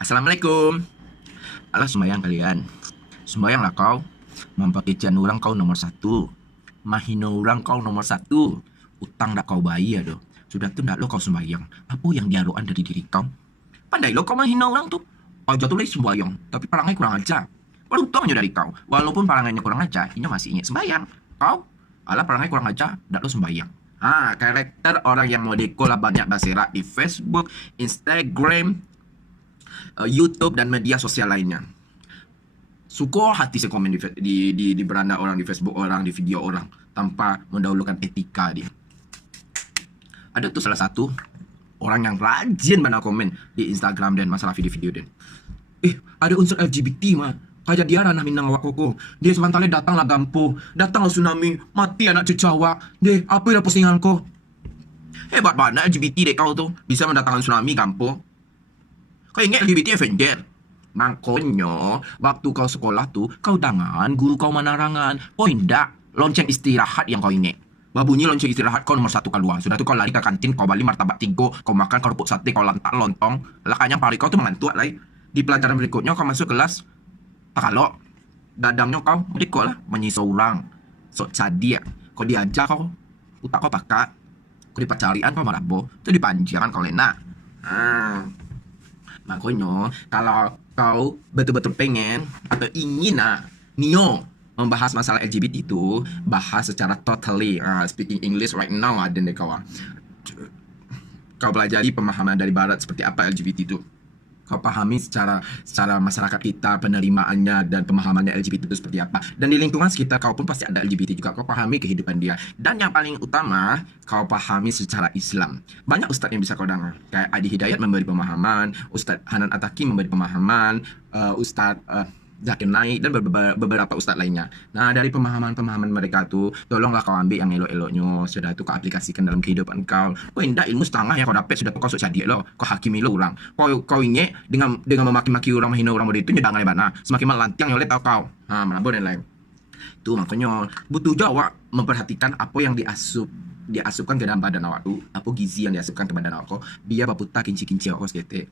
Assalamualaikum. Alah sembahyang kalian. Sembahyanglah kau. Mempakaikan orang kau nomor satu. Mahina orang kau nomor satu. Utang dak kau bayar tu. Sudah tu dak lo kau sembahyang. Apa yang diharapkan dari diri kau? Pandai lo kau mahina orang tu. Aja tulis sembahyang. Tapi perangai kurang ajar. Berutangnya dari kau. Walaupun perangainya kurang ajar, ini masih ingat sembahyang. Kau? Alah perangai kurang ajar, dak lo sembahyang. Karakter orang yang mau lah banyak berserak di Facebook, Instagram, YouTube dan media sosial lainnya. Suka hati saya komen di beranda orang, di Facebook orang, di video orang tanpa mendahulukan etika dia. Ada tuh salah satu orang yang rajin banget komen di Instagram dan masalah video-video dia. Ada unsur LGBT mah. Kayak dia ranah minang awak koko. Dia sementara datanglah dampo, datanglah tsunami, mati anak cecawak. Deh, apa yang postingan kau? Hebat banget LGBT deh kau tuh, bisa mendatangkan tsunami kampo. Kau ingat LGBT Avenger? Makanya, waktu kau sekolah tuh, kau tangan guru kau menarangan. Kau indak lonceng istirahat yang kau ingat. Babunyi lonceng istirahat kau nomor satu keluar. Sudah tuh kau lari ke kantin, kau balik martabak 3, kau makan kerupuk sate, kau lantak lontong. Lakanya pari kau tuh mengantuk lah. Di pelajaran berikutnya kau masuk kelas, tak kalau dadangnya kau berikut lah menyisau orang. Sok cadia, kau diajar kau, utak kau pakat. Kau di pacarian kau marabo, itu dipanjangan kau lena. Makanya kalau kau betul-betul pengen atau ingin Nio membahas masalah LGBT itu, bahas secara totally speaking English right now ada deh kau. Kau pelajari pemahaman dari barat seperti apa LGBT itu. Kau pahami secara masyarakat kita penerimaannya dan pemahamannya LGBT itu seperti apa. Dan di lingkungan sekitar kau pun pasti ada LGBT juga. Kau pahami kehidupan dia. Dan yang paling utama, kau pahami secara Islam. Banyak ustaz yang bisa kau dengar. Kayak Adi Hidayat memberi pemahaman, Ustaz Hanan Ataki memberi pemahaman, Ustaz Zakir Naik dan beberapa ustaz lainnya. Nah, dari pemahaman-pemahaman mereka tuh, tolonglah kau ambil yang elok-eloknya. Sudah itu kau aplikasikan dalam kehidupan kau. Kau indah ilmu setengah yang kau dapat, sudah tu kau sok jadi lo. Kau hakimi lo orang. Kau ingat dengan memaki-maki orang, menghina orang itu nyedang mana? Semakin melantiang oleh tahu kau. Mana boleh lain. Itu makanya butuh jawab memperhatikan apa yang diasupkan ke dalam badan awak tu, apa gizi yang diasupkan ke badan awak kau, biar baputa kinci-kinci awak seketik.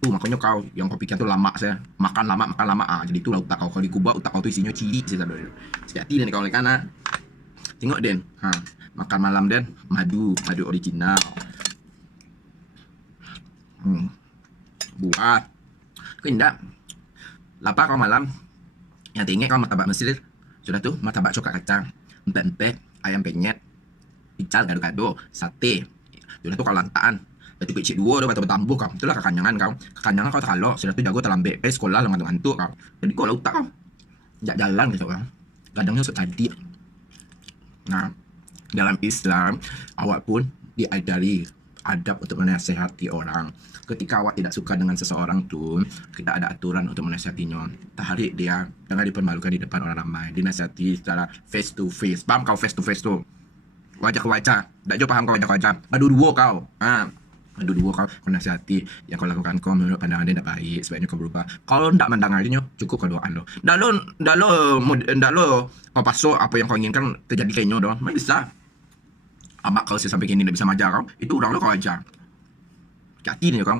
Makanya kau yang kau pikir tu lama saya makan lama jadi tu lah utak kau dikubah, utak kau tu isinya cili saya sabar. Sejati dan kau oleh kana. Tengok Den. Makan malam Den, madu original. Buat. Kau indak. Lapar kau malam. Yang tinggi kau martabak Mesir. Sudah tu martabak coklat kacang, empek-empek, ayam penyet, pical gado-gado, sate. Sudah tu kau lantaan. Berarti kecil dua dah bertambuh kau. Itulah kekanyangan kau. Kekanyangan kau terlalu. Sudah tu jago terlambat. Sekolah lah ngantuk kau. Jadi kau lah utak kau. Jalan gitu kan. Kadangnya sok cantik. Nah, dalam Islam, awak pun diajari adab untuk menasihati orang. Ketika awak tidak suka dengan seseorang tu, kita ada aturan untuk menasihatinya. Tarik dia, jangan dipermalukan di depan orang ramai. Dinasihati secara face to face. Paham kau face to face tu? Wajah ke wajah. Tak jauh paham kau wajah ke wajah. Adu dua kau. Adu dua kau nasihati yang kau lakukan kau menurut pandangan dia tak baik, sebaiknya kau berubah. Kalau tak mendengar dia cukup kau doakan lo. Dah lo kau pasuk apa yang kau inginkan terjadi kayaknya doh. Mana bisa. Abak kau sampai kini tak bisa majar kau. Itu orang lo kau ajar. Hati ni kau.